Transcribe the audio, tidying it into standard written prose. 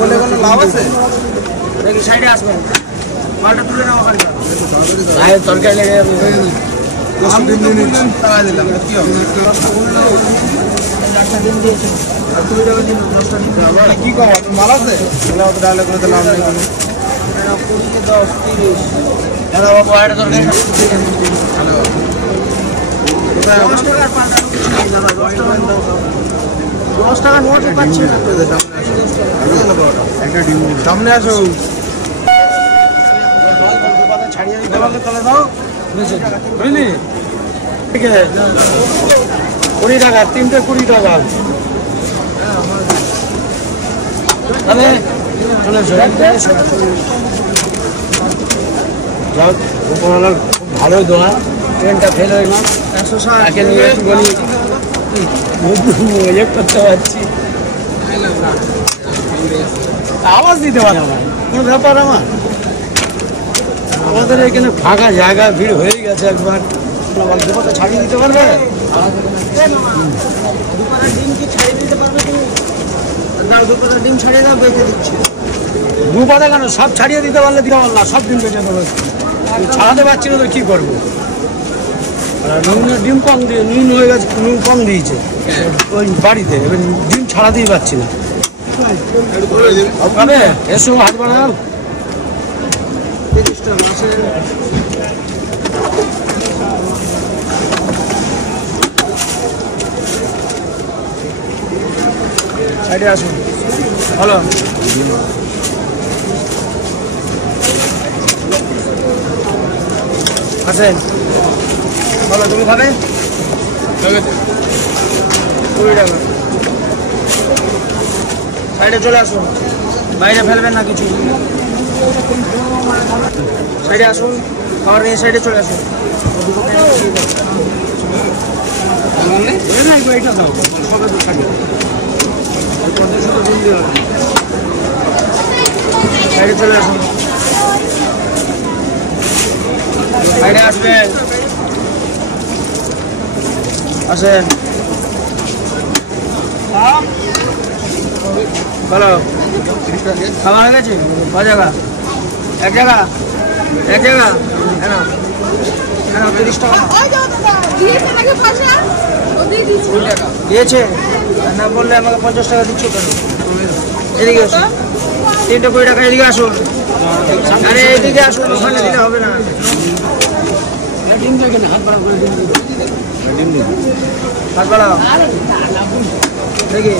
বলে কোনো লাভ আছে? দেখি সাইডে আসবেন, মালটা তুলে নাও ওখানটা। আয় তরকারি লেগে যাবে। টাকা দিলাম কি হবে? কি কম মাল আছে? ডালে করে লাভ নেই কোনো। 10, 30 বাবু আয়টা তরকারি 10 টাকা নোট পাচ্ছি না। সামনে আসো। ছাড়িয়ে দিতে পারলে তাহলে দাও। বুঝলি? ঠিক আছে 20 টাকা, 3টে 20 টাকা। তাহলে চলে যাও, উপরওয়ালার ভালোই দোয়া। ট্রেনটা ফেল হয়ে গেল, 160 নিয়ে একটু বলি ইয়ে করতে পারছি, আওয়াজ দিতে পারে আমার কোনো ব্যাপার। আমাদের এখানে ফাঁকা জায়গা ভিড় হয়ে গেছে একবার। দুপাতা ছাড়িয়ে দিতে পারবে? দুপাতা ডিম কি ছাড়িয়ে দিতে পারবে তুমি? দাও দুপাতা ডিম ছাড়িয়ে দাও, বেঁচে দিচ্ছি। দুপাতা কেন, সব ছাড়িয়ে দিতে পারলে দিতে পারল না, সব ডিম বেঁচে দেবো। ছাড়াতে পারছি না তো কী করবো? নুনের ডিম কম দিয়ে, নুন হয়ে গেছে, নুন কম দিয়েছে ওই বাড়িতে, এবার ডিম ছাড়াতেই পারছি না। এসো হাত বাড়াও। সাইডে আসুন, হ্যালো আছেন? বলো তুমি খাবে? 20 টাকা। সাইডে চলে আসুন, বাইরে ফেলবেন না কিছু। সাইডে আসুন, খাবার নিয়ে সাইডে চলে আসুন। সাইডে চলে আসুন, সাইডে আসবেন, আসেন। বলো খাওয়া হয়ে গেছে? ক জায়গা? এক জায়গা, এক জায়গা। হ্যাঁ 30 টাকা দিয়েছে না বললে আমাকে 50 টাকা দিচ্ছ কেন? এদিকে আসুন, 3টে 20 টাকা। এদিকে আসুন, আরে এদিকে আসুন, ওখানে দিলে হবে না। হাত বাড়াও দেখি।